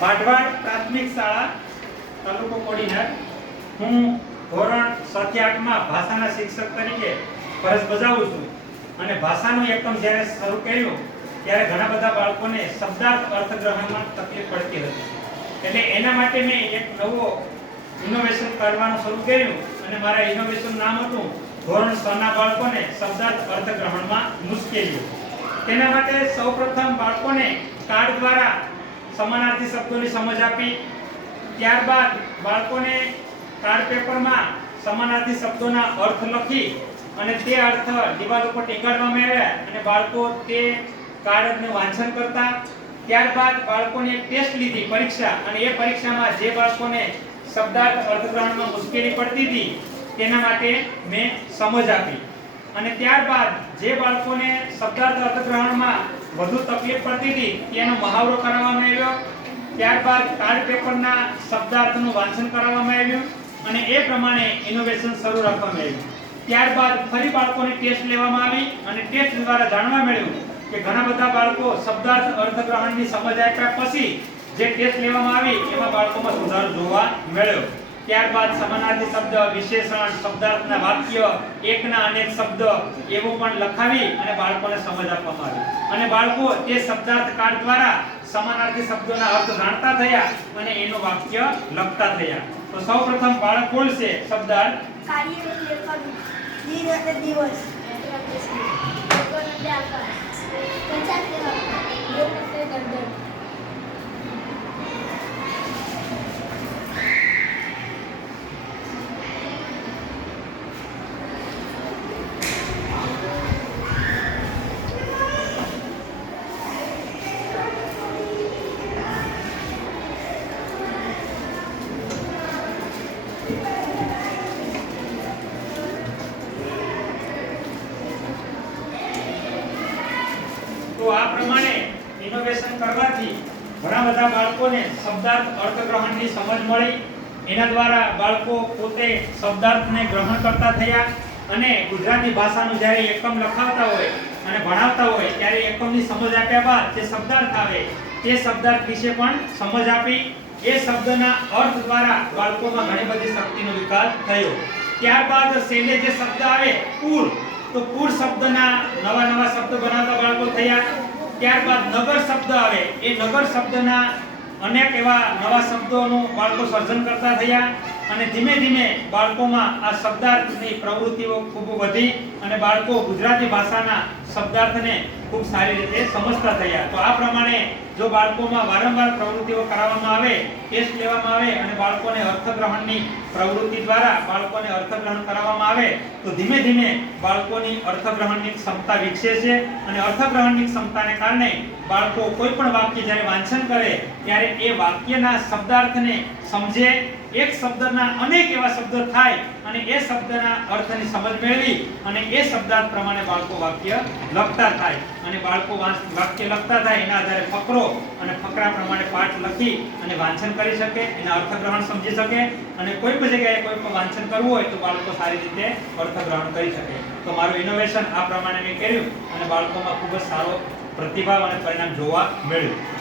માઢવાડ પ્રાથમિક શાળા તાલુકો કોડીનાર હું ધોરણ 7 થી 8 માં ભાષાના શિક્ષક તરીકે ફરજ બજાવું છું અને ભાષાનો એકમ જ્યારે શરૂ કર્યો ત્યારે ઘણા બધા બાળકોને શબ્દાર્થ અર્થગ્રહણમાં તકલીફ પડતી હતી એટલે એના માટે મેં એક નવો ઇનોવેશન કરવાનું શરૂ કર્યું અને મારા ઇનોવેશન નામ હતું ધોરણ 6 ના બાળકોને શબ્દાર્થ અર્થગ્રહણમાં મુશ્કેલીઓ। તેના માટે સૌપ્રથમ બાળકોને કાર્ડ દ્વારા સમાનાર્થી શબ્દોની સમજ આપી, ત્યારબાદ બાળકોને કાર્ડ પેપરમાં સમાનાર્થી શબ્દોના અર્થ લખી અને તે અર્થ દિવાલ ઉપર ટીંગાડવામાં આવ્યા અને બાળકો તે કાર્ડનું વાંચન કરતા। ત્યારબાદ બાળકોને ટેસ્ટ લીધી, પરીક્ષા, અને એ પરીક્ષામાં જે બાળકોને શબ્દાર્થ અર્થગ્રહણમાં મુશ્કેલી પડતી હતી તેના માટે મેં સમજ આપી અને ત્યારબાદ જે બાળકોને શબ્દાર્થ અર્થગ્રહણમાં વધુ તકલીફ પડતી હતી તેનો મહાવરો કરાવવામાં આવ્યો। ત્યારબાદ કાર્ડ પેપરના શબ્દાર્થનું વાંચન કરાવવામાં આવ્યું અને એ પ્રમાણે ઇનોવેશન શરૂ રાખવામાં આવ્યું। ત્યારબાદ ફરી બાળકોની ટેસ્ટ લેવામાં આવી અને ટેસ્ટ દ્વારા જાણવા મળ્યું કે ઘણા બધા બાળકો શબ્દાર્થ અર્થગ્રહણની સમજ આપ્યા પછી જે ટેસ્ટ લેવામાં આવી એમાં બાળકોમાં સુધારો જોવા મળ્યો। ત્યારબાદ સમાનાર્થી શબ્દ, વિશેષણ, શબ્દાર્થના વાક્ય, એકના અનેક શબ્દ એવું પણ લખાવી અને બાળકોને સમજ આપવામાં આવી અને બાળકો તે શબ્દાર્થ કાર્ડ દ્વારા સમાનાર્થી શબ્દોના અર્થ જાણતા થયા અને એનું વાક્ય લખતા થયા। તો સૌપ્રથમ બાળક બોલશે શબ્દાર્થ કાર્ય એટલે કરવું, દિન એટલે દિવસ, ગગન એટલે આકાશ, પંચાત એટલે ગોળ એટલે ગરદન। તો આ પ્રમાણે ઇનોવેશન કરવાથી ઘણા બધા બાળકોને શબ્દાર્થ અર્થગ્રહણની સમજ મળી। એના દ્વારા બાળકો પોતે શબ્દાર્થને ગ્રહણ કરતા થયા અને ગુજરાતી ભાષાનું જ્યારે એકમ લખાવતા હોય અને ભણાવતા હોય ત્યારે એકમની સમજ આપ્યા બાદ જે શબ્દાર્થ આવે તે શબ્દાર્થ વિશે પણ સમજ આપી। એ શબ્દના અર્થ દ્વારા બાળકોમાં ઘણી બધી શક્તિનો વિકાસ થયો। ત્યારબાદ છેલ્લે જે શબ્દ આવે પૂર, તો પૂર શબ્દના નવા નવા શબ્દ બનાવતા બાળકો થયા। ત્યારબાદ નગર શબ્દ આવે, એ નગર શબ્દના અનેક એવા નવા શબ્દોનું બાળકો સર્જન કરતા થયા અને ધીમે ધીમે બાળકોમાં આ શબ્દાર્થની પ્રવૃત્તિઓ ખૂબ વધી અને બાળકો ગુજરાતી ભાષાના શબ્દાર્થને ખૂબ સારી રીતે સમજતા થયા। તો આ પ્રમાણે જો બાળકોમાં વારંવાર પ્રવૃત્તિઓ કરાવવામાં આવે, ટેસ્ટ લેવામાં આવે અને બાળકોને અર્થગ્રહણની પ્રવૃત્તિ દ્વારા બાળકોને અર્થગ્રહણ કરાવવામાં આવે તો ધીમે ધીમે બાળકોની અર્થગ્રહણની ક્ષમતા વિકસે છે અને અર્થગ્રહણની ક્ષમતાને કારણે બાળકો કોઈ પણ વાક્ય જ્યારે વાંચન કરે ત્યારે એ વાક્યના શબ્દાર્થને સમજે, એક શબ્દના અનેક એવા શબ્દો થાય અને એ શબ્દના અર્થની સમજ મેળવી અને એ શબ્દાર્થ પ્રમાણે બાળકો વાક્ય લખતા થાય અને બાળકો વાક્ય લખતા થાય એના આધારે ફકરો અને ફકરા પ્રમાણે પાઠ લખી અને વાંચન કરી શકે, એના અર્થગ્રહણ સમજી શકે અને કોઈ પણ જગ્યાએ કોઈ પણ વાંચન કરવું હોય તો બાળકો સારી રીતે અર્થગ્રહણ કરી શકે। તો મારું ઇનોવેશન આ પ્રમાણે મેં કર્યું અને બાળકોમાં ખૂબ જ સારો પ્રતિભાવ અને પરિણામ જોવા મળ્યું।